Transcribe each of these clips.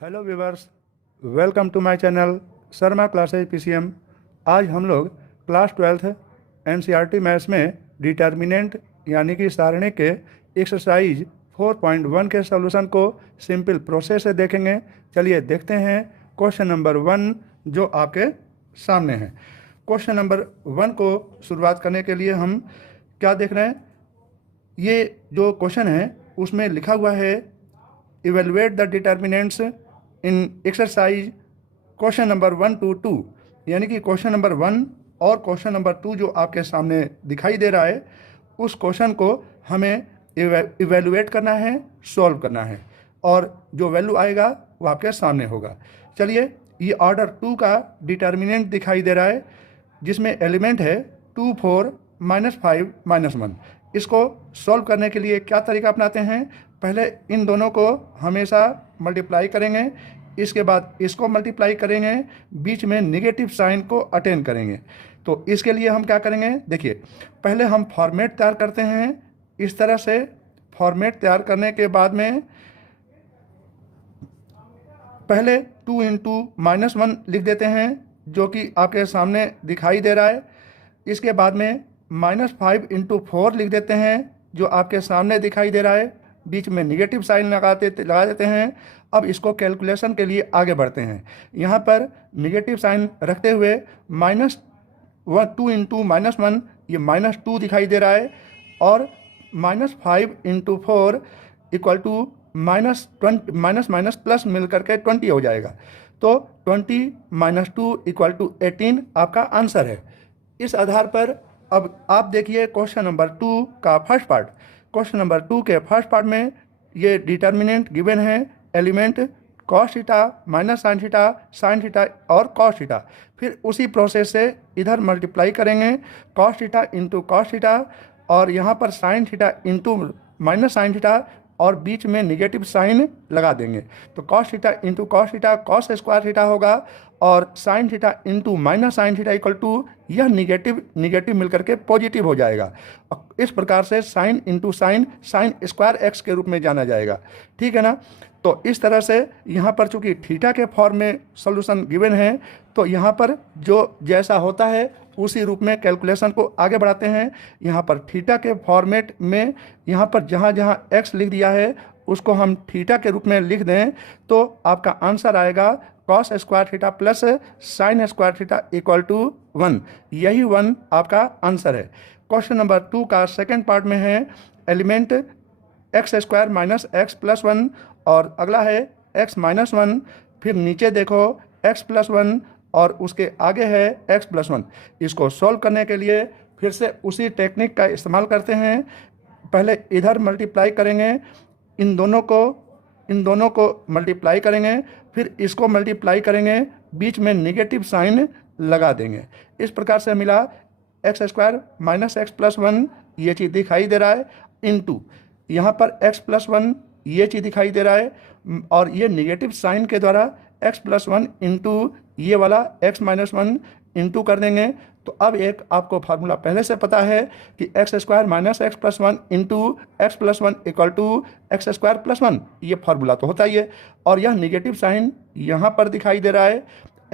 Hello viewers, welcome to my channel Sharma classes PCM. आज हम लोग क्लास 12th एनसीईआरटी मैथ्स में डिटर्मिनेंट यानी कि सारणी के एक्सरसाइज 4.1 के सॉल्यूशन को सिंपल प्रोसेस से देखेंगे। चलिए देखते हैं क्वेश्चन नंबर 1 जो आपके सामने है। क्वेश्चन नंबर 1 को शुरुआत करने के लिए हम क्या देख रहे हैं, ये जो क्वेश्चन है उसमें लिखा हुआ है evaluate the determinants in exercise question number 1 to 2, यानी कि क्वेश्चन नंबर 1 और क्वेश्चन नंबर 2 जो आपके सामने दिखाई दे रहा है उस क्वेश्चन को हमें इवेलुएट करना है, सॉल्व करना है और जो वैल्यू आएगा वो आपके सामने होगा। चलिए, ये ऑर्डर 2 का डिटर्मिनेंट दिखाई दे रहा है जिसमें एलिमेंट है 2, 4, -5, -1। इसको सॉल्व करने के लिए क्या तरीका अपनाते हैं, पहले इन दोनों को हमेशा मल्टीप्लाई करेंगे, इसके बाद इसको मल्टीप्लाई करेंगे, बीच में नेगेटिव साइन को अटेंड करेंगे। तो इसके लिए हम क्या करेंगे, देखिए पहले हम फॉर्मेट तैयार करते हैं। इस तरह से फॉर्मेट तैयार करने के बाद में पहले 2 × -1 लिख देते हैं जो कि आपके सामने दिखाई दे रहा है। इसके बाद में -5 × 4 लिख देते हैं जो आपके सामने दिखाई दे रहा है, बीच में नेगेटिव साइन लगा देते हैं। अब इसको कैलकुलेशन के लिए आगे बढ़ते हैं। यहाँ पर नेगेटिव साइन रखते हुए -2 × -1 ये -2 दिखाई दे रहा है और -5 × 4 इक्वल टू माइनस प्लस मिल करके 20 हो जाएगा। तो 20 - 2 = 18 आपका आंसर है। इस आधार पर अब आप देखिए क्वेश्चन नंबर 2 का फर्स्ट पार्ट। क्वेश्चन नंबर 2 के फर्स्ट पार्ट में ये डिटर्मिनेंट गिवन है, element cos theta -sin theta, sin theta और cos थीटा। फिर उसी प्रोसेस से इधर मल्टीप्लाई करेंगे cos थीटा × cos थीटा और यहाँ पर sin थीटा × -sin थीटा और बीच में नेगेटिव साइन लगा देंगे। तो cos theta × cos theta cos square theta होगा और sin theta × -sin theta equal to यह निगेटिव मिलकर के पॉजिटिव हो जाएगा। इस प्रकार से sin × sin स्क्वायर x के रूप में जाना जाएगा, ठीक है ना। तो इस तरह से यहाँ पर चूंकि थीटा के फॉर्म में सॉल्यूशन गिवन है तो यहाँ पर जो जैसा होता है उसी रूप में कैलकुलेशन को आगे बढ़ाते हैं। यहाँ पर थीटा के फॉर्मेट में यहाँ पर जहाँ जहाँ x लिख दिया है उसको हम थीटा के रूप में लिख दें तो आपका आंसर आएगा cos square theta plus sin square theta equal to 1। यही 1 आपका आंसर है। क्वेश्चन नंबर 2 का सेकेंड पार्ट में है एलिमेंट x² - x + 1 और अगला है x - 1, फिर नीचे देखो x + 1 और उसके आगे है x + 1। इसको सॉल्व करने के लिए फिर से उसी टेक्निक का इस्तेमाल करते हैं। पहले इधर मल्टीप्लाई करेंगे, इन दोनों को मल्टीप्लाई करेंगे, फिर इसको मल्टीप्लाई करेंगे, बीच में नेगेटिव साइन लगा देंगे। इस प्रकार से मिला x² - x + 1 ये चीज़ दिखाई दे रहा है इनटू यहाँ पर x + 1 ये चीज़ दिखाई दे रहा है और ये नेगेटिव साइन के द्वारा x + 1 इंटू ये वाला x - 1 इंटू कर देंगे। तो अब एक आपको फार्मूला पहले से पता है कि x² - x + 1 into x + 1 equal to x² + 1, ये फार्मूला तो होता ही है। और यह नेगेटिव साइन यहाँ पर दिखाई दे रहा है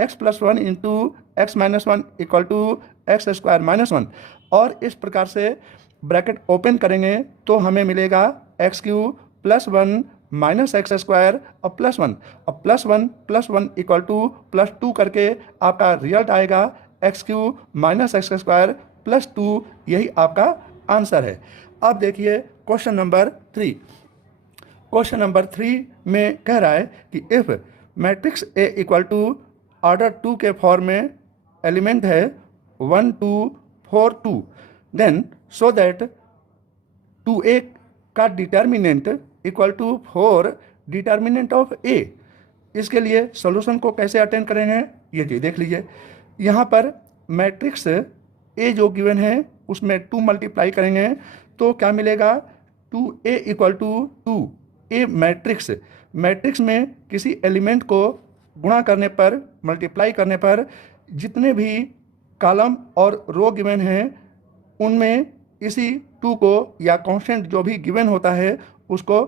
x + 1 into x - 1 equal to x² - 1 और इस प्रकार से ब्रैकेट ओपन करेंगे तो हमें मिलेगा x³ + 1 - x² और +1 और +1 इक्वल टू +2 करके आपका रिजल्ट आएगा x³ - x² +2। यही आपका आंसर है। अब देखिए क्वेश्चन नंबर 3। क्वेश्चन नंबर 3 में कह रहा है कि if matrix A equal to order 2 के फॉर्म में एलिमेंट है 1, 2, 4, 2 देन सो दैट 2A का determinant equal to 4 determinant of A। इसके लिए सॉल्यूशन को कैसे अटेंड करेंगे ये चीज़ देख लीजिए। यहाँ पर मैट्रिक्स A जो गिवन है उसमें 2 मल्टीप्लाई करेंगे तो क्या मिलेगा 2A equal to 2A matrix में किसी एलिमेंट को गुणा करने पर, मल्टीप्लाई करने पर जितने भी कॉलम और रो गिवन हैं उनमें इसी 2 को या कांस्टेंट जो भी गिवन होता है उसको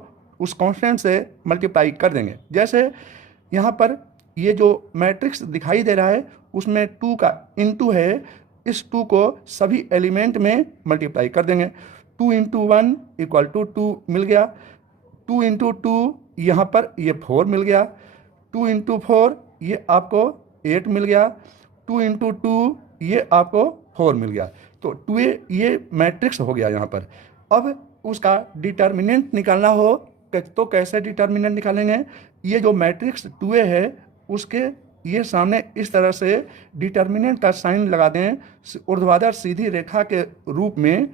उस कांस्टेंट से मल्टीप्लाई कर देंगे। जैसे यहाँ पर ये जो मैट्रिक्स दिखाई दे रहा है उसमें 2 का इनटू है, इस 2 को सभी एलिमेंट में मल्टीप्लाई कर देंगे। 2 इंटू 1 इक्वल टू 2 मिल गया। 2 इंटू 2 यहाँ पर ये 4 मिल गया। 2 इंटू 4 ये आपको 8 मिल गया। 2 इंटू 2 ये आपको 4 मिल गया। तो 2 ये मैट्रिक्स हो गया यहाँ पर। अब उसका डिटर्मिनेंट निकालना हो तो कैसे डिटर्मिनेंट निकालेंगे? ये जो मैट्रिक्स 2A है उसके ये सामने इस तरह से डिटर्मिनेंट का साइन लगा दें ऊर्ध्वाधर सीधी रेखा के रूप में,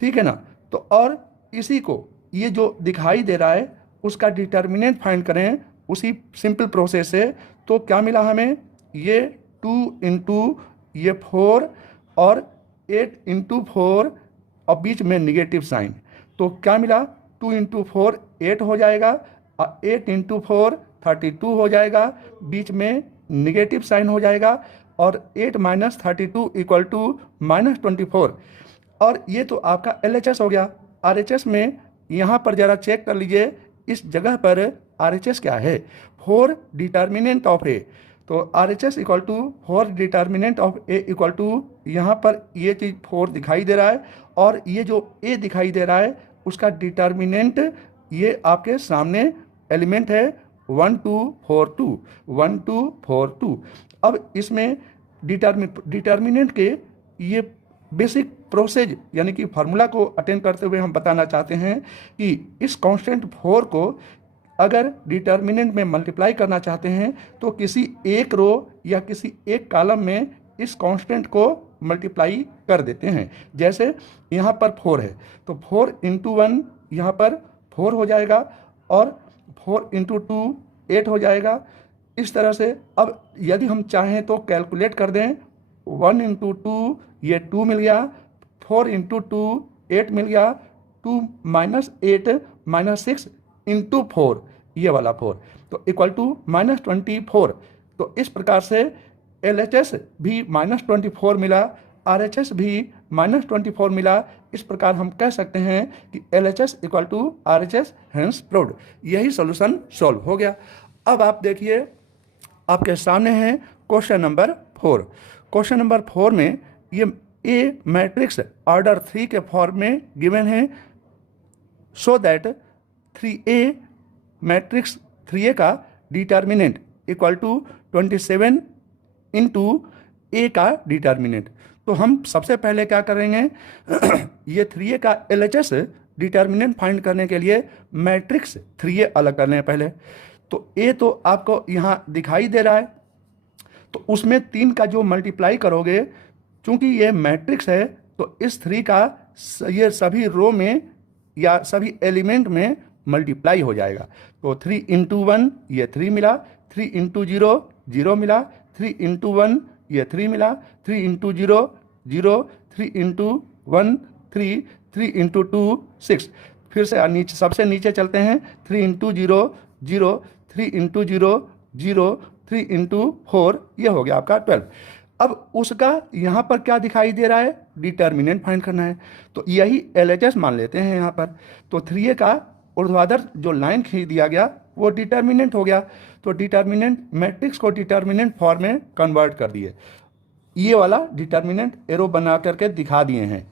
ठीक है ना। तो और इसी को ये जो दिखाई दे रहा है उसका डिटर्मिनेंट फाइंड करें उसी सिंपल प्रोसेस से। तो क्या मिला हमें? ये 2 इंटू ये 4 और 8 इंटू 4 और बीच में निगेटिव साइन। तो क्या मिला? 2 इंटू 4 8 हो जाएगा और 8 इंटू 4 32 हो जाएगा, बीच में निगेटिव साइन हो जाएगा और 8 माइनस 32 इक्वल टू माइनस 24। और ये तो आपका LHS हो गया। RHS में यहाँ पर ज़रा चेक कर लीजिए इस जगह पर RHS क्या है? 4 डिटर्मिनेंट ऑफ A। तो RHS equal to 4 determinant of A equal to यहाँ पर ये चीज़ 4 दिखाई दे रहा है और ये जो A दिखाई दे रहा है उसका डिटर्मिनेंट ये आपके सामने एलिमेंट है 1 2 4 2 1 2 4 2। अब इसमें डिटर्मिनेंट के ये बेसिक प्रोसेस यानी कि फार्मूला को अटेंड करते हुए हम बताना चाहते हैं कि इस कांस्टेंट 4 को अगर डिटर्मिनेंट में मल्टीप्लाई करना चाहते हैं तो किसी एक रो या किसी एक कॉलम में इस कांस्टेंट को मल्टीप्लाई कर देते हैं। जैसे यहाँ पर 4 है तो 4 इंटू 1 यहाँ पर 4 हो जाएगा और 4 इंटू 2 8 हो जाएगा। इस तरह से अब यदि हम चाहें तो कैलकुलेट कर दें। 1 इंटू 2 ये 2 मिल गया, 4 इंटू 2 8 मिल गया, 2 माइनस 8 माइनस 6 इंटू 4 ये वाला 4 तो इक्वल टू माइनस 24। तो इस प्रकार से LHS भी माइनस 24 मिला, RHS भी माइनस 24 मिला। इस प्रकार हम कह सकते हैं कि LHS equal to RHS hence proved. यही सॉल्यूशन सॉल्व हो गया। अब आप देखिए आपके सामने है क्वेश्चन नंबर 4। क्वेश्चन नंबर 4 में ये A मैट्रिक्स ऑर्डर 3 के फॉर्म में गिवन है so that 3A matrix 3A का determinant equal to 27 into A का डिटर्मिनेंट। तो हम सबसे पहले क्या करेंगे ये 3A का LHS डिटर्मिनेंट फाइंड करने के लिए मैट्रिक्स 3A अलग करने हैं पहले। तो A तो आपको यहाँ दिखाई दे रहा है तो उसमें 3 का जो मल्टीप्लाई करोगे, चूंकि ये मैट्रिक्स है तो इस 3 का ये सभी रो में या सभी एलिमेंट में मल्टीप्लाई हो जाएगा। तो 3 इंटू 1 ये 3 मिला, 3 इंटू 0 0 मिला, 3 इंटू 1 ये 3 मिला, 3 इंटू 0 0, 3 इंटू 1 3, 3 इंटू 2 6। फिर से नीचे सबसे नीचे चलते हैं। 3 इंटू 0 0, 3 इंटू 0 0, 3 इंटू 4 ये हो गया आपका 12। अब उसका यहाँ पर क्या दिखाई दे रहा है? डिटर्मिनेंट फाइंड करना है तो यही LHS मान लेते हैं यहाँ पर। तो 3A का ऊर्ध्वाधर जो लाइन खींच दिया गया वो डिटर्मिनेंट हो गया। तो डिटर्मिनेंट मैट्रिक्स को डिटर्मिनेंट फॉर्म में कन्वर्ट कर दिए। ये वाला डिटर्मिनेंट एरो बना करके दिखा दिए हैं।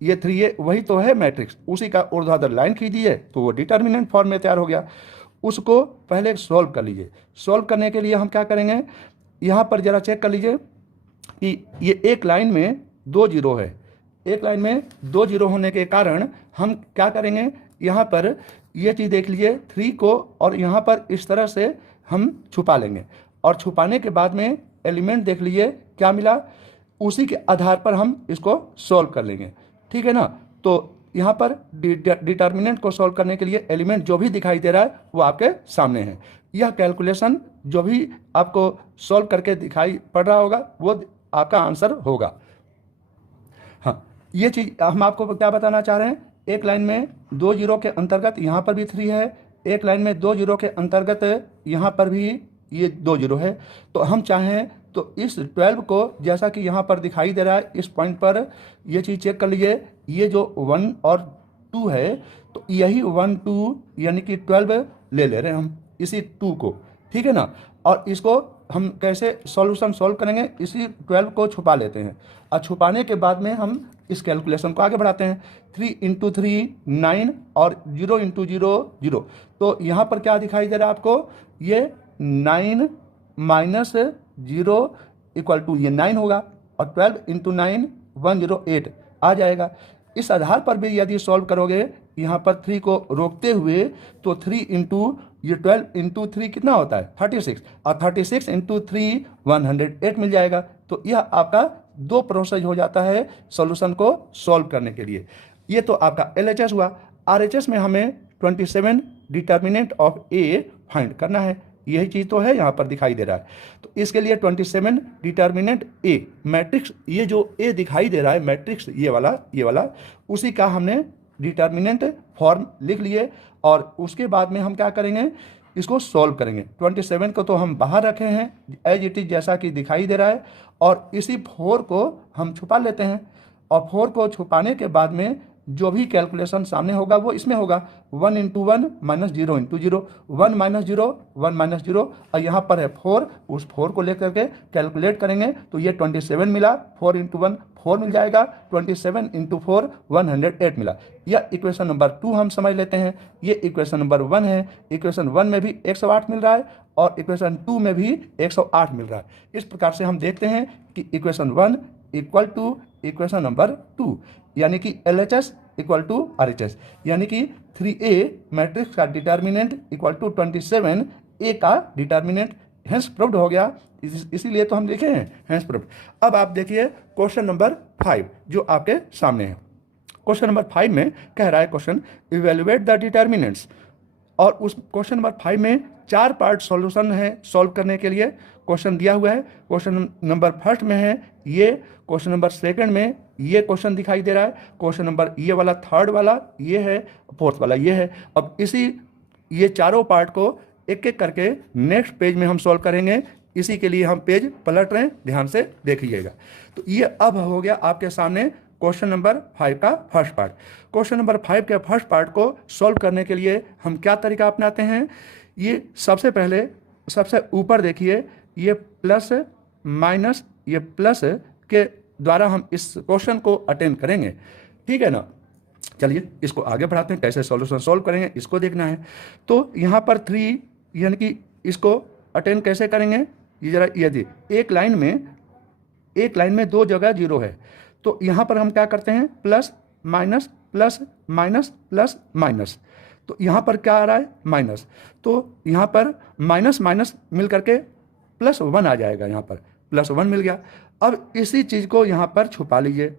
ये 3A वही तो है मैट्रिक्स, उसी का ऊर्ध्वाधर लाइन खींच दी है तो वो डिटर्मिनेंट फॉर्म में तैयार हो गया। उसको पहले सॉल्व कर लीजिए। सॉल्व करने के लिए हम क्या करेंगे, यहाँ पर ज़रा चेक कर लीजिए कि ये एक लाइन में 2 जीरो है। एक लाइन में 2 जीरो होने के कारण हम क्या करेंगे, यहाँ पर ये चीज़ देख लीजिए 3 को और यहाँ पर इस तरह से हम छुपा लेंगे और छुपाने के बाद में एलिमेंट देख लीजिए क्या मिला, उसी के आधार पर हम इसको सॉल्व कर लेंगे, ठीक है ना। तो यहाँ पर डिटर्मिनेंट को सॉल्व करने के लिए एलिमेंट जो भी दिखाई दे रहा है वो आपके सामने है। यह कैलकुलेशन जो भी आपको सॉल्व करके दिखाई पड़ रहा होगा वो आपका आंसर होगा। हाँ, ये चीज़ हम आपको क्या बताना चाह रहे हैं, एक लाइन में 2 जीरो के अंतर्गत यहाँ पर भी 3 है, एक लाइन में 2 जीरो के अंतर्गत यहाँ पर भी ये 2 जीरो है। तो हम चाहें तो इस 12 को जैसा कि यहाँ पर दिखाई दे रहा है इस पॉइंट पर ये चीज़ चेक कर लीजिए, ये जो 1 और 2 है तो यही 1 2 यानी कि 12 ले रहे हैं हम इसी 2 को, ठीक है ना। और इसको हम कैसे सॉल्यूशन सॉल्व करेंगे, इसी 12 को छुपा लेते हैं और छुपाने के बाद में हम इस कैलकुलेशन को आगे बढ़ाते हैं। 3 × 3 9 और 0 × 0 0। तो यहाँ पर क्या दिखाई दे रहा है आपको, ये 9 - 0 इक्वल टू ये 9 होगा और 12 × 9 108 आ जाएगा। इस आधार पर भी यदि सॉल्व करोगे यहाँ पर 3 को रोकते हुए तो 3 × ये 12 × 3 कितना होता है 36 और 36 × 3 108 मिल जाएगा। तो यह आपका 2 प्रोसेस हो जाता है सॉल्यूशन को सॉल्व करने के लिए। ये तो आपका LHS हुआ। RHS में हमें 27 डिटर्मिनेंट ऑफ ए फाइंड करना है, यही चीज़ तो है यहाँ पर दिखाई दे रहा है। तो इसके लिए 27 डिटर्मिनेंट ए मैट्रिक्स, ये जो ए दिखाई दे रहा है मैट्रिक्स ये वाला उसी का हमने डिटर्मिनेंट फॉर्म लिख लिए और उसके बाद में हम क्या करेंगे, इसको सॉल्व करेंगे। 27 को तो हम बाहर रखे हैं एज इट इज जैसा कि दिखाई दे रहा है और इसी 4 को हम छुपा लेते हैं और 4 को छुपाने के बाद में जो भी कैलकुलेशन सामने होगा वो इसमें होगा। 1 × 1 - 0 × 0 1 - 0 1 - 0 और यहाँ पर है 4, उस 4 को लेकर के कैलकुलेट करेंगे तो ये 27 मिला, 4 × 1 4 मिल जाएगा, 27 × 4 108 मिला। यह इक्वेशन नंबर 2 हम समझ लेते हैं। ये इक्वेशन नंबर 1 है। इक्वेशन 1 में भी 108 मिल रहा है और इक्वेशन 2 में भी 108 मिल रहा है। इस प्रकार से हम देखते हैं कि equation 1 equal to equation number 2 यानी कि LHS इक्वल टू RHS यानी कि 3A मैट्रिक्स का डिटर्मिनेंट इक्वल टू 27 A का डिटर्मिनेंट हेंस प्रूव्ड हो गया। इसीलिए तो हम लिखे हैं हेंस प्रूव्ड। अब आप देखिए क्वेश्चन नंबर 5 जो आपके सामने है। क्वेश्चन नंबर 5 में कह रहा है क्वेश्चन इवेल्युएट द डिटर्मिनेंट्स और उस क्वेश्चन नंबर 5 में 4 पार्ट सॉल्यूशन है सॉल्व करने के लिए क्वेश्चन दिया हुआ है। क्वेश्चन नंबर 1 में है ये, क्वेश्चन नंबर 2 में ये क्वेश्चन दिखाई दे रहा है, क्वेश्चन नंबर ये वाला 3rd वाला ये है, 4th वाला ये है। अब ये चारों पार्ट को एक एक करके नेक्स्ट पेज में हम सॉल्व करेंगे। इसी के लिए हम पेज पलट रहे हैं, ध्यान से देखिएगा। तो ये अब हो गया आपके सामने क्वेश्चन नंबर 5 का फर्स्ट पार्ट। क्वेश्चन नंबर 5 के फर्स्ट पार्ट को सॉल्व करने के लिए हम क्या तरीका अपनाते हैं, ये सबसे पहले सबसे ऊपर देखिए ये प्लस माइनस ये प्लस के द्वारा हम इस क्वेश्चन को अटेंड करेंगे, ठीक है ना। चलिए इसको आगे बढ़ाते हैं, कैसे सॉल्यूशन सॉल्व करेंगे इसको देखना है। तो यहाँ पर 3 यानी कि इसको अटेंड कैसे करेंगे, ये जरा यदि एक लाइन में 2 जगह 0 है तो यहाँ पर हम क्या करते हैं plus minus plus minus plus minus. तो यहाँ पर क्या आ रहा है माइनस, तो यहाँ पर माइनस माइनस मिल करके +1 आ जाएगा, यहाँ पर +1 मिल गया। अब इसी चीज़ को यहाँ पर छुपा लीजिए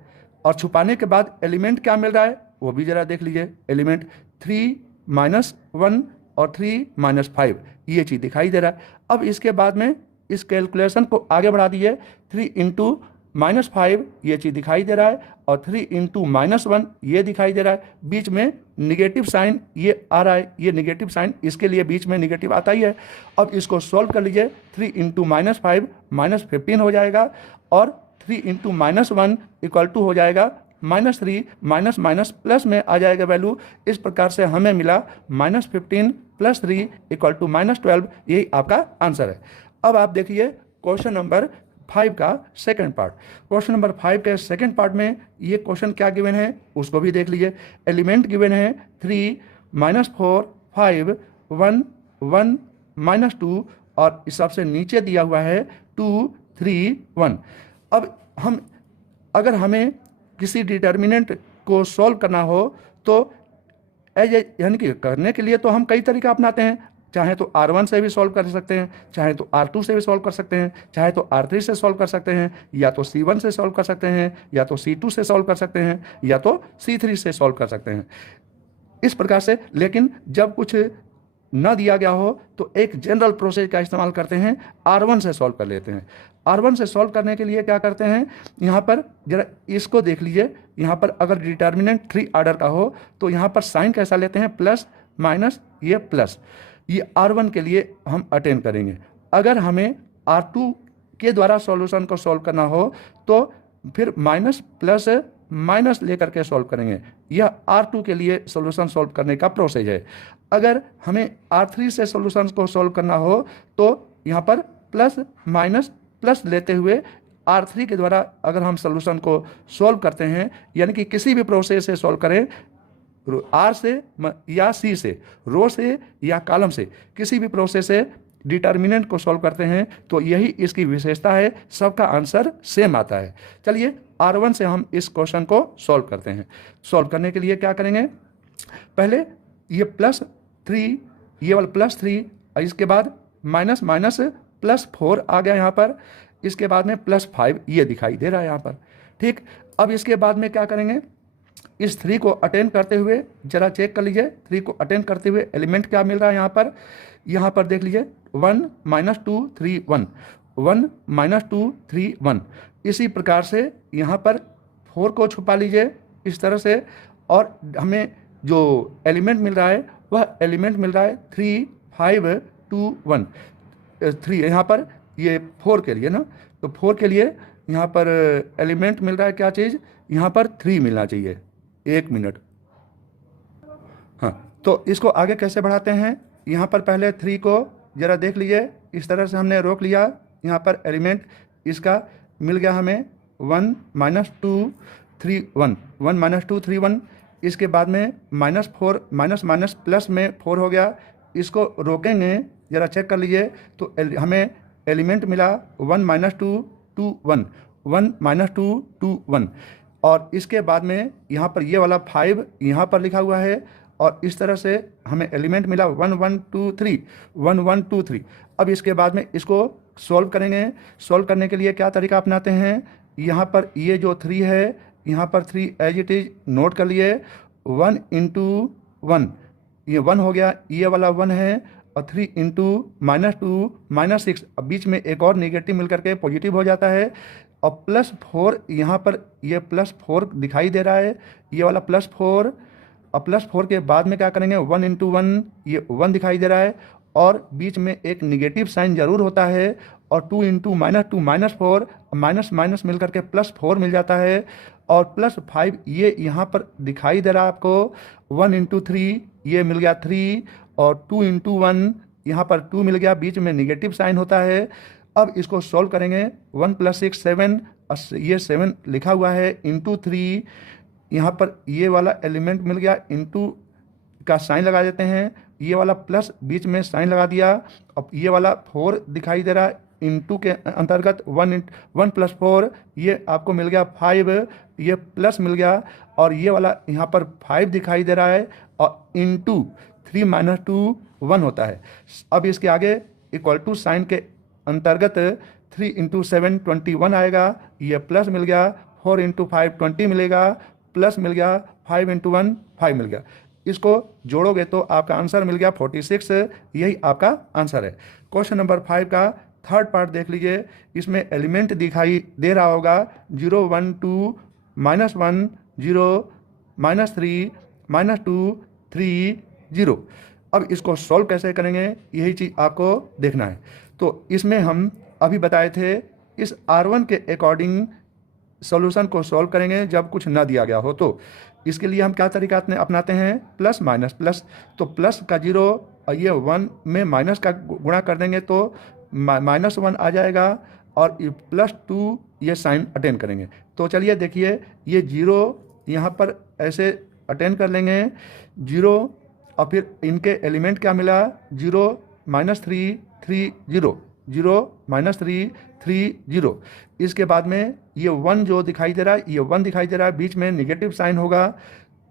और छुपाने के बाद एलिमेंट क्या मिल रहा है वो भी जरा देख लीजिए। एलिमेंट 3 - 1 और 3 - 5 ये चीज़ दिखाई दे रहा है। अब इसके बाद में इस कैलकुलेशन को आगे बढ़ा दीजिए। 3 × -5 ये चीज़ दिखाई दे रहा है और 3 × -1 ये दिखाई दे रहा है। बीच में निगेटिव साइन ये आ रहा है, ये निगेटिव साइन इसके लिए बीच में निगेटिव आता ही है। अब इसको सॉल्व कर लीजिए। 3 × -5 -15 हो जाएगा और 3 × -1 इक्वल टू हो जाएगा -3 माइनस माइनस प्लस में आ जाएगा वैल्यू। इस प्रकार से हमें मिला -15 + 3 इक्वल टू -12। यही आपका आंसर है। अब आप देखिए क्वेश्चन नंबर 5 का सेकंड पार्ट। क्वेश्चन नंबर 5 के सेकंड पार्ट में ये क्वेश्चन क्या गिवन है उसको भी देख लीजिए। एलिमेंट गिवन है 3 - 4 5 1 1 -2 और इस सबसे नीचे दिया हुआ है 2 3 1। अब अगर हमें किसी डिटर्मिनेंट को सॉल्व करना हो तो यानी कि करने के लिए तो हम कई तरीका अपनाते हैं। चाहे तो R1 से भी सॉल्व कर सकते हैं, चाहे तो R2 से भी सॉल्व कर सकते हैं, चाहे तो R3 से सॉल्व कर सकते हैं, या तो C1 से सॉल्व कर सकते हैं, या तो C2 से सॉल्व कर सकते हैं, या तो C3 से सॉल्व कर सकते हैं। इस प्रकार से लेकिन जब कुछ न दिया गया हो तो एक जनरल प्रोसेस का इस्तेमाल करते हैं, R1 से सॉल्व कर लेते हैं। R1 से सॉल्व करने के लिए क्या करते हैं, यहाँ पर जरा इसको देख लीजिए। यहाँ पर अगर डिटर्मिनेंट 3 ऑर्डर का हो तो यहाँ पर साइन कैसा लेते हैं प्लस माइनस ये प्लस। ये R1 के लिए हम अटेंड करेंगे। अगर हमें R2 के द्वारा सॉल्यूशन को सॉल्व करना हो तो फिर माइनस प्लस माइनस लेकर के सॉल्व करेंगे। यह R2 के लिए सॉल्यूशन सॉल्व करने का प्रोसेस है। अगर हमें R3 से सॉल्यूशन को सॉल्व करना हो तो यहाँ पर प्लस माइनस प्लस लेते हुए R3 के द्वारा अगर हम सॉल्यूशन को सॉल्व करते हैं, यानी कि किसी भी प्रोसेस से सॉल्व करें, R से या C से, रो से या कॉलम से, किसी भी प्रोसेस से डिटर्मिनेंट को सॉल्व करते हैं तो यही इसकी विशेषता है, सबका आंसर सेम आता है। चलिए R1 से हम इस क्वेश्चन को सॉल्व करते हैं। सॉल्व करने के लिए क्या करेंगे, पहले ये +3, ये वाला +3, इसके बाद माइनस माइनस +4 आ गया यहाँ पर, इसके बाद में +5 ये दिखाई दे रहा है यहाँ पर। ठीक, अब इसके बाद में क्या करेंगे, इस 3 को अटेंड करते हुए जरा चेक कर लीजिए, 3 को अटेंड करते हुए एलिमेंट क्या मिल रहा है यहाँ पर देख लीजिए, 1 -2 3 1, 1 -2 3 1। इसी प्रकार से यहाँ पर 4 को छुपा लीजिए इस तरह से, और हमें जो एलिमेंट मिल रहा है वह एलिमेंट मिल रहा है 3 5 2 1 3। यहाँ पर ये 4 के लिए ना, तो 4 के लिए यहाँ पर एलिमेंट मिल रहा है क्या चीज़, यहाँ पर 3 मिलना चाहिए। 1 मिनट, हाँ, तो इसको आगे कैसे बढ़ाते हैं, यहाँ पर पहले 3 को ज़रा देख लीजिए, इस तरह से हमने रोक लिया। यहाँ पर एलिमेंट इसका मिल गया हमें 1 -2 3 1, 1 -2 3 1। इसके बाद में -4 माइनस माइनस प्लस में 4 हो गया, इसको रोकेंगे, ज़रा चेक कर लीजिए, तो हमें एलिमेंट मिला 1 -2 2 1, 1 -2 2 1। और इसके बाद में यहाँ पर ये वाला 5 यहाँ पर लिखा हुआ है, और इस तरह से हमें एलिमेंट मिला 1 1 2 3, 1 1 2 3। अब इसके बाद में इसको सॉल्व करेंगे। सॉल्व करने के लिए क्या तरीका अपनाते हैं, यहाँ पर ये जो 3 है, यहाँ पर 3 एज इट इज नोट कर लिए, 1 × 1, ये 1 हो गया, ये वाला 1 है, और 3 × -2 -6, अब बीच में एक और नेगेटिव मिल करके पॉजिटिव हो जाता है, और +4 यहाँ पर ये +4 दिखाई दे रहा है, ये वाला +4, और +4 के बाद में क्या करेंगे, 1 × 1, ये 1 दिखाई दे रहा है, और बीच में एक निगेटिव साइन जरूर होता है, और 2 × -2 -4, माइनस माइनस मिल करके +4 मिल जाता है, और +5 ये यहाँ पर दिखाई दे रहा है आपको, 1 × 3 ये मिल गया 3, और 2 × 1 यहाँ पर 2 मिल गया, बीच में निगेटिव साइन होता है। अब इसको सॉल्व करेंगे, 1 + 6 7, ये 7 लिखा हुआ है, × 3, यहाँ पर ये वाला एलिमेंट मिल गया, इंटू का साइन लगा देते हैं, ये वाला प्लस बीच में साइन लगा दिया, अब ये वाला 4 दिखाई दे रहा है, इंटू के अंतर्गत 1 + 4 ये आपको मिल गया 5, ये प्लस मिल गया, और ये वाला यहाँ पर 5 दिखाई दे रहा है, और इंटू 3 - 2 1 होता है। अब इसके आगे इक्वल टू साइन के अंतर्गत 3 × 7 21 आएगा, ये प्लस मिल गया, 4 × 5 20 मिलेगा, प्लस मिल गया, 5 × 1 5 मिल गया। इसको जोड़ोगे तो आपका आंसर मिल गया 46, यही आपका आंसर है। क्वेश्चन नंबर 5 का थर्ड पार्ट देख लीजिए, इसमें एलिमेंट दिखाई दे रहा होगा 0 1 2 -1 0 -3 -2 3 0। अब इसको सॉल्व कैसे करेंगे, यही चीज़ आपको देखना है। तो इसमें हम अभी बताए थे, इस R1 के अकॉर्डिंग सॉल्यूशन को सॉल्व करेंगे जब कुछ ना दिया गया हो। तो इसके लिए हम क्या तरीका अपनाते हैं, प्लस माइनस प्लस, तो प्लस का 0 और ये 1 में माइनस का गुणा कर देंगे तो -1 आ जाएगा, और +2 ये साइन अटेंड करेंगे। तो चलिए देखिए, ये 0 यहाँ पर ऐसे अटेंड कर लेंगे 0, और फिर इनके एलिमेंट क्या मिला, 0 -3 3 0 0 -3 3 0। इसके बाद में ये 1 जो दिखाई दे रहा है, ये 1 दिखाई दे रहा है, बीच में निगेटिव साइन होगा,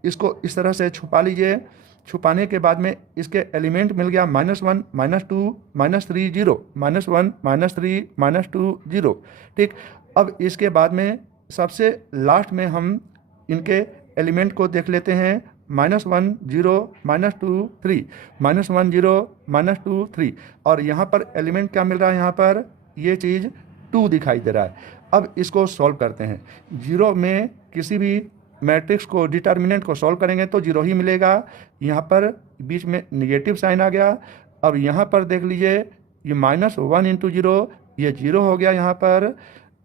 इसको इस तरह से छुपा लीजिए। छुपाने के बाद में इसके एलिमेंट मिल गया -1 -2 -3 0 -1 -3 -2 0। ठीक, अब इसके बाद में सबसे लास्ट में हम इनके एलिमेंट को देख लेते हैं, -1 0 -2 3 -1 0 -2 3, और यहाँ पर एलिमेंट क्या मिल रहा है, यहाँ पर ये चीज़ 2 दिखाई दे रहा है। अब इसको सॉल्व करते हैं, 0 में किसी भी मैट्रिक्स को डिटर्मिनेंट को सॉल्व करेंगे तो 0 ही मिलेगा, यहाँ पर बीच में निगेटिव साइन आ गया। अब यहाँ पर देख लीजिए, ये -1 × 0 ये 0 हो गया यहाँ पर,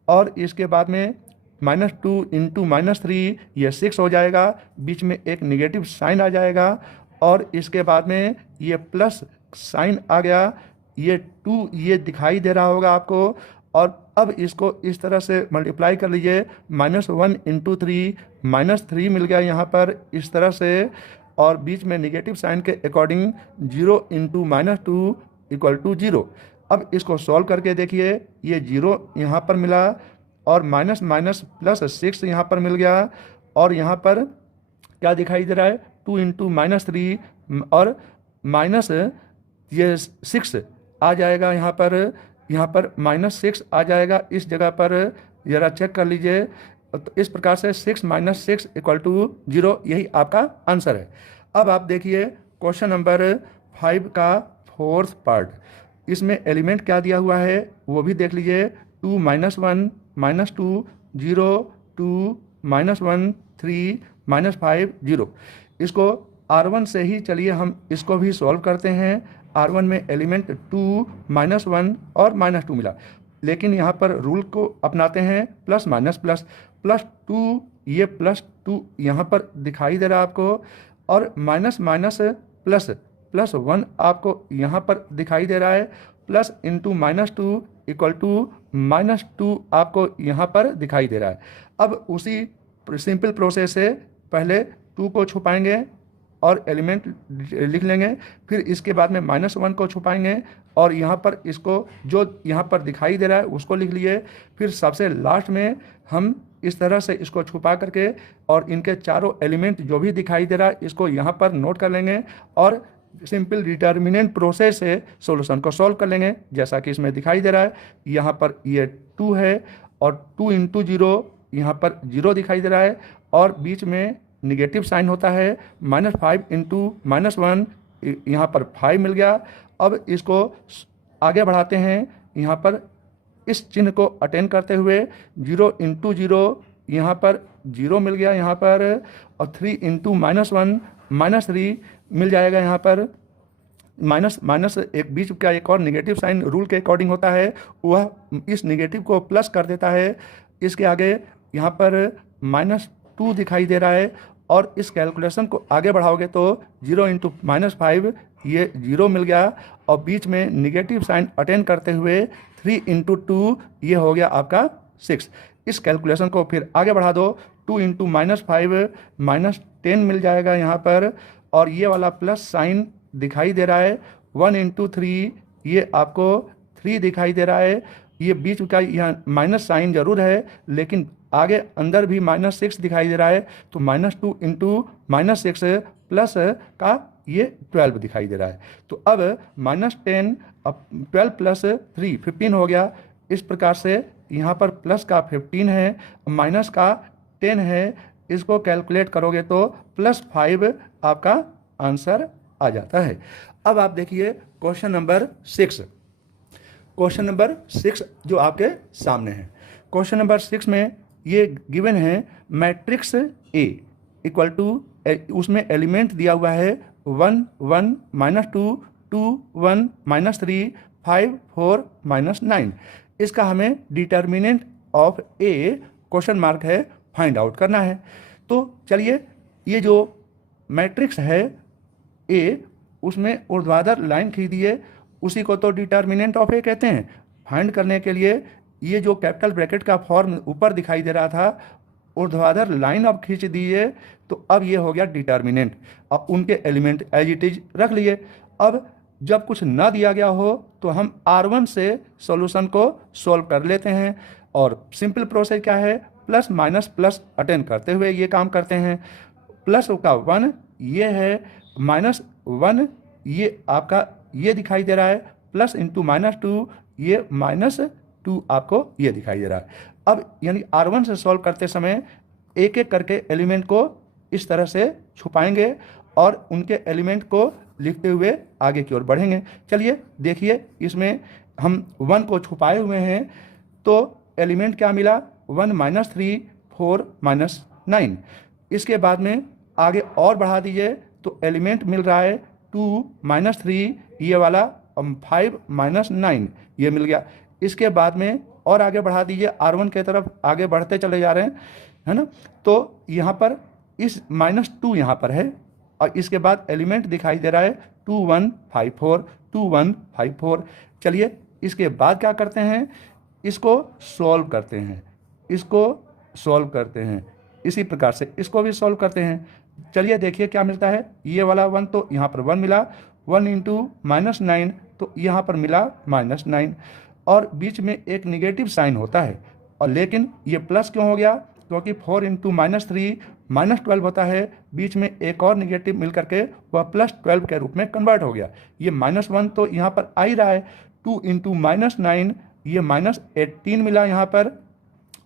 और इसके बाद में -2 इंटू -3 ये 6 हो जाएगा, बीच में एक निगेटिव साइन आ जाएगा और इसके बाद में ये प्लस साइन आ गया, ये 2 ये दिखाई दे रहा होगा आपको। और अब इसको इस तरह से मल्टीप्लाई कर लीजिए, -1 इंटू 3 -3 मिल गया यहाँ पर इस तरह से, और बीच में निगेटिव साइन के अकॉर्डिंग 0 इंटू -2 इक्वल टू 0। अब इसको सॉल्व करके देखिए, ये 0 यहाँ पर मिला और माइनस माइनस प्लस 6 यहाँ पर मिल गया, और यहाँ पर क्या दिखाई दे रहा है, 2 इंटू -3 और माइनस ये 6 आ जाएगा यहाँ पर -6 आ जाएगा इस जगह पर, ज़रा चेक कर लीजिए। तो इस प्रकार से 6 - 6 इक्वल टू 0, यही आपका आंसर है। अब आप देखिए क्वेश्चन नंबर 5 का 4th पार्ट, इसमें एलिमेंट क्या दिया हुआ है वो भी देख लीजिए। 2 - 1 -2 0 2 -1 3 -5 0। इसको R1 से ही चलिए हम इसको भी सॉल्व करते हैं। R1 में एलिमेंट 2 -1 और -2 मिला, लेकिन यहाँ पर रूल को अपनाते हैं प्लस माइनस प्लस, +2 ये +2 यहाँ पर दिखाई दे रहा है आपको, और माइनस माइनस प्लस +1 आपको यहाँ पर दिखाई दे रहा है, प्लस इंटू -2 इक्वल टू -2 आपको यहाँ पर दिखाई दे रहा है। अब उसी सिंपल प्रोसेस से पहले 2 को छुपाएंगे और एलिमेंट लिख लेंगे, फिर इसके बाद में -1 को छुपाएंगे और यहाँ पर इसको जो यहाँ पर दिखाई दे रहा है उसको लिख लिए, फिर सबसे लास्ट में हम इस तरह से इसको छुपा करके और इनके चारों एलिमेंट जो भी दिखाई दे रहा है इसको यहाँ पर नोट कर लेंगे और सिंपल डिटर्मिनेंट प्रोसेस से सॉल्यूशन को सॉल्व कर लेंगे। जैसा कि इसमें दिखाई दे रहा है, यहाँ पर ये 2 है और 2 इंटू 0 यहाँ पर 0 दिखाई दे रहा है, और बीच में निगेटिव साइन होता है, -5 इंटू -1 यहाँ पर 5 मिल गया। अब इसको आगे बढ़ाते हैं, यहाँ पर इस चिन्ह को अटेंड करते हुए 0 इंटू 0 यहाँ पर 0 मिल गया यहाँ पर, और 3 इंटू -1 -3 मिल जाएगा यहाँ पर। माइनस माइनस एक बीच का एक और निगेटिव साइन रूल के अकॉर्डिंग होता है, वह इस निगेटिव को प्लस कर देता है। इसके आगे यहाँ पर -2 दिखाई दे रहा है, और इस कैलकुलेशन को आगे बढ़ाओगे तो 0 इंटू -5 ये 0 मिल गया, और बीच में निगेटिव साइन अटेंड करते हुए 3 इंटू 2 ये हो गया आपका 6। इस कैलकुलेशन को फिर आगे बढ़ा दो, 2 इंटू -5 -10 मिल जाएगा यहाँ पर, और ये वाला प्लस साइन दिखाई दे रहा है। 1 इंटू 3 ये आपको 3 दिखाई दे रहा है, ये बीच का यहाँ माइनस साइन जरूर है लेकिन आगे अंदर भी -6 दिखाई दे रहा है, तो -2 इंटू -6 प्लस का ये 12 दिखाई दे रहा है। तो अब -10 अब 12 प्लस 3 15 हो गया। इस प्रकार से यहाँ पर प्लस का 15 है, माइनस का 10 है, इसको कैलकुलेट करोगे तो +5 आपका आंसर आ जाता है। अब आप देखिए क्वेश्चन नंबर 6। क्वेश्चन नंबर 6 जो आपके सामने है, क्वेश्चन नंबर 6 में ये गिवन है मैट्रिक्स ए इक्वल टू, उसमें एलिमेंट दिया हुआ है 1 1 -2 2 1 -3 5 4 -9। इसका हमें determinant of A question mark है फाइंड आउट करना है। तो चलिए, ये जो मैट्रिक्स है ए, उसमें ऊर्ध्वाधर लाइन खींच दिए, उसी को तो डिटर्मिनेंट ऑफ ए कहते हैं। फाइंड करने के लिए ये जो कैपिटल ब्रैकेट का फॉर्म ऊपर दिखाई दे रहा था, ऊर्ध्वाधर लाइन अब खींच दिए, तो अब ये हो गया डिटर्मिनेंट। अब उनके एलिमेंट एज इट इज रख लिए। अब जब कुछ ना दिया गया हो तो हम R1 से सॉल्यूशन को सॉल्व कर लेते हैं, और सिंपल प्रोसेस क्या है, प्लस माइनस प्लस अटेंड करते हुए ये काम करते हैं। प्लस का 1 ये है, -1 ये आपका ये दिखाई दे रहा है, प्लस इंटू -2 ये -2 आपको ये दिखाई दे रहा है। अब यानी R1 से सॉल्व करते समय एक एक करके एलिमेंट को इस तरह से छुपाएंगे और उनके एलिमेंट को लिखते हुए आगे की ओर बढ़ेंगे। चलिए देखिए, इसमें हम 1 को छुपाए हुए हैं, तो एलिमेंट क्या मिला, 1 -3 4 -9। इसके बाद में आगे और बढ़ा दीजिए तो एलिमेंट मिल रहा है 2 -3 ये वाला, 5 -9 ये मिल गया। इसके बाद में और आगे बढ़ा दीजिए, R1 के तरफ आगे बढ़ते चले जा रहे हैं, है ना। तो यहाँ पर इस -2 यहाँ पर है और इसके बाद एलिमेंट दिखाई दे रहा है 2 1 5 4 2 1 5 4। चलिए इसके बाद क्या करते हैं, इसको सॉल्व करते हैं, इसको सॉल्व करते हैं, इसी प्रकार से इसको भी सॉल्व करते हैं। चलिए देखिए क्या मिलता है, ये वाला 1 तो यहाँ पर 1 मिला, 1 इंटू -9 तो यहाँ पर मिला -9 और बीच में एक निगेटिव साइन होता है। और लेकिन ये प्लस क्यों हो गया, क्योंकि 4 इंटू -3 -12 होता है, बीच में एक और निगेटिव मिल करके वह +12 के रूप में कन्वर्ट हो गया। ये -1 तो यहाँ पर आ ही रहा है, 2 इंटू -9 ये -18 मिला यहाँ पर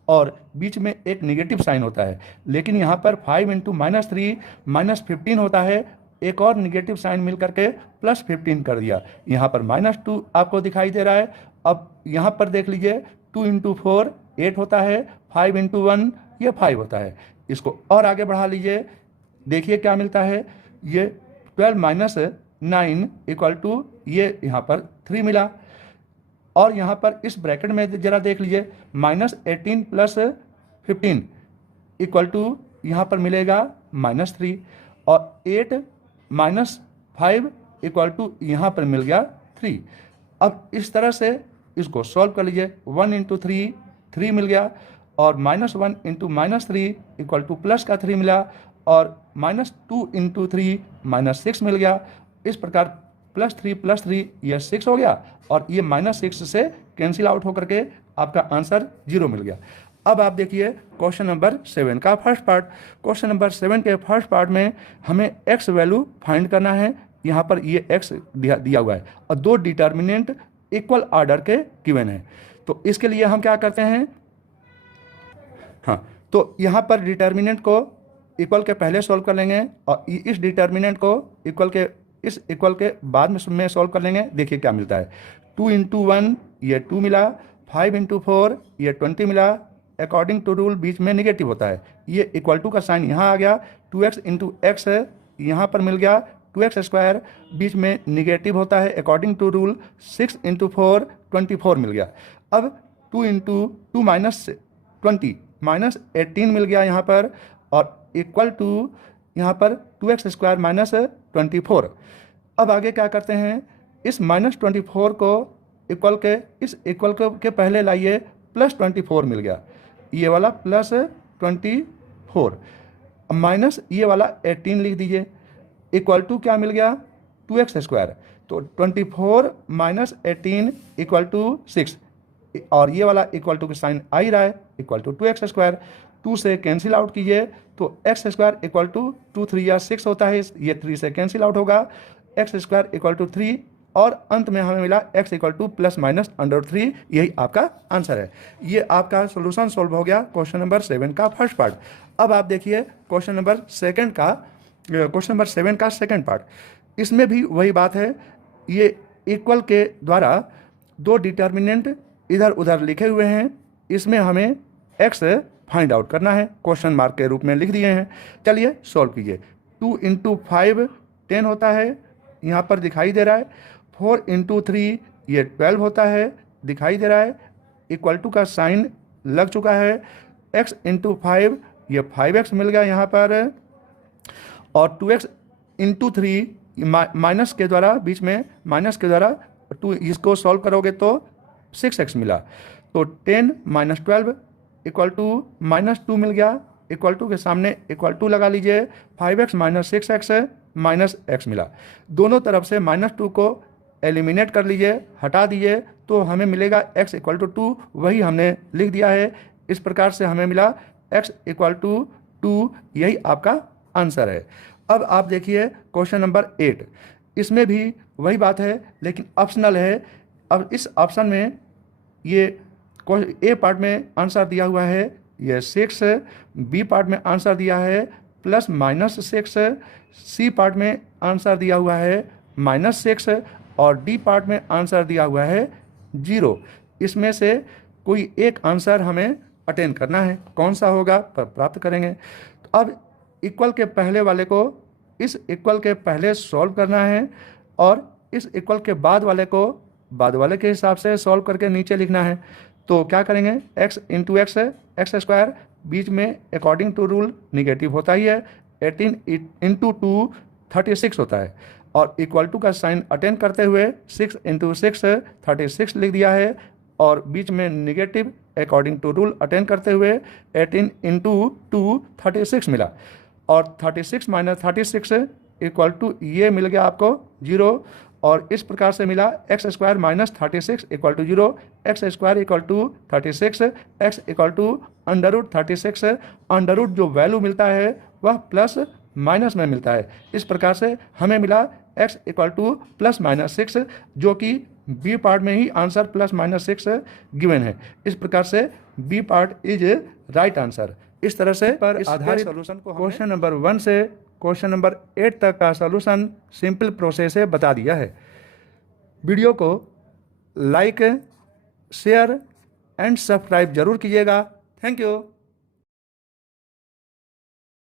और बीच में एक निगेटिव साइन होता है। लेकिन यहाँ पर 5 इंटू -3 -15 होता है, एक और निगेटिव साइन मिल करके +15 कर दिया। यहाँ पर -2 आपको दिखाई दे रहा है। अब यहाँ पर देख लीजिए 2 इंटू 4 8 होता है, 5 इंटू 1 ये 5 होता है। इसको और आगे बढ़ा लीजिए, देखिए क्या मिलता है, ये 12 - 9 इक्वल टू ये यहाँ पर 3 मिला। और यहाँ पर इस ब्रैकेट में जरा देख लीजिए, -18 + 15 इक्वल टू यहाँ पर मिलेगा -3 और 8 - 5 इक्वल टू यहाँ पर मिल गया 3। अब इस तरह से इसको सॉल्व कर लीजिए, 1 इंटू 3 3 मिल गया और -1 इंटू -3 इक्वल टू प्लस का 3 मिला और -2 इंटू 3 -6 मिल गया। इस प्रकार +3 ये 6 हो गया और ये -6 से कैंसिल आउट होकर के आपका आंसर 0 मिल गया। अब आप देखिए क्वेश्चन नंबर 7 का फर्स्ट पार्ट। क्वेश्चन नंबर 7 के फर्स्ट पार्ट में हमें x वैल्यू फाइंड करना है। यहाँ पर ये x दिया हुआ है और 2 डिटर्मिनेंट इक्वल ऑर्डर के गिवन है। तो इसके लिए हम क्या करते हैं, हाँ, तो यहाँ पर डिटर्मिनेंट को इक्वल के पहले सॉल्व कर लेंगे और इस डिटर्मिनेंट को इक्वल के बाद में सॉल्व कर लेंगे। देखिए क्या मिलता है, 2 इंटू 1 ये 2 मिला, 5 इंटू 4 ये 20 मिला। अकॉर्डिंग टू रूल बीच में निगेटिव होता है, ये इक्वल टू का साइन यहाँ आ गया, 2x इंटू एक्स यहाँ पर मिल गया 2x², बीच में निगेटिव होता है अकॉर्डिंग टू रूल, 6 इंटू 4 24 मिल गया। अब 2 इंटू 2 -20 -18 मिल गया यहाँ पर और इक्वल टू यहाँ पर 2x² -24। अब आगे क्या करते हैं, इस -24 को इक्वल के पहले लाइए, +24 मिल गया, ये वाला +24 माइनस ये वाला 18 लिख दीजिए, इक्वल टू क्या मिल गया 2x²। तो 24 - 18 इक्वल टू 6 और ये वाला इक्वल टू का साइन आ ही रहा है, इक्वल टू 2x²। 2 से कैंसिल आउट कीजिए तो x² इक्वल टू 2 3 या 6 होता है, ये 3 से कैंसिल आउट होगा, x² इक्वल टू 3 और अंत में हमें मिला x इक्वल टू ±√3। यही आपका आंसर है। ये आपका सोल्यूशन सॉल्व हो गया क्वेश्चन नंबर 7 का फर्स्ट पार्ट। अब आप देखिए क्वेश्चन नंबर 7 का सेकंड पार्ट। इसमें भी वही बात है, ये इक्वल के द्वारा 2 डिटर्मिनेंट इधर उधर लिखे हुए हैं, इसमें हमें x फाइंड आउट करना है, क्वेश्चन मार्क के रूप में लिख दिए हैं। चलिए सॉल्व कीजिए। 2 इंटू 5 10 होता है, यहाँ पर दिखाई दे रहा है। 4 इंटू 3 ये 12 होता है, दिखाई दे रहा है, इक्वल टू का साइन लग चुका है। x इंटू 5 ये 5x मिल गया यहाँ पर और 2x इंटू 3 माइनस के द्वारा, बीच में माइनस के द्वारा 2 इसको सॉल्व करोगे तो 6x मिला। तो 10 - 12 इक्वल टू -2 मिल गया, इक्वल टू के सामने इक्वल टू लगा लीजिए, 5x - 6x -x मिला। दोनों तरफ से -2 को एलिमिनेट कर लीजिए, हटा दीजिए, तो हमें मिलेगा x इक्वल टू 2, वही हमने लिख दिया है। इस प्रकार से हमें मिला x इक्वल टू 2, यही आपका आंसर है। अब आप देखिए क्वेश्चन नंबर 8, इसमें भी वही बात है लेकिन ऑप्शनल है। अब इस ऑप्शन में ये ए पार्ट में आंसर दिया हुआ है ये 6, बी पार्ट में आंसर दिया है +-6, सी पार्ट में आंसर दिया हुआ है -6 और डी पार्ट में आंसर दिया हुआ है 0। इसमें से कोई एक आंसर हमें अटेंड करना है, कौन सा होगा पर प्राप्त करेंगे। तो अब इक्वल के पहले वाले को इस इक्वल के पहले सॉल्व करना है और इस इक्वल के बाद वाले को बाद वाले के हिसाब से सॉल्व करके नीचे लिखना है। तो क्या करेंगे, x into x x square, बीच में अकॉर्डिंग टू रूल निगेटिव होता ही है, 18 इंटू 2 36 होता है, और इक्वल टू का साइन अटेंड करते हुए 6 इंटू 6 36 लिख दिया है, और बीच में negative according to rule attend करते हुए 18 इंटू 2 36 मिला, और 36 माइनस 36 इक्वल टू ये मिल गया आपको 0, और इस प्रकार से मिला x square minus 36 equal to 0, x square equal to 36, x equal to under root 36, under root जो वैल्यू मिलता है वह प्लस माइनस में मिलता है। इस प्रकार से हमें मिला x equal to plus minus 6, जो कि बी पार्ट में ही आंसर प्लस माइनस 6 गिवन है। इस प्रकार से B part is right answer. इस तरह से पर आधारित सॉल्यूशन को क्वेश्चन नंबर 1 से क्वेश्चन नंबर 8 तक का सॉल्यूशन सिंपल प्रोसेस से बता दिया है। वीडियो को लाइक, शेयर एंड सब्सक्राइब जरूर कीजिएगा। Thank you.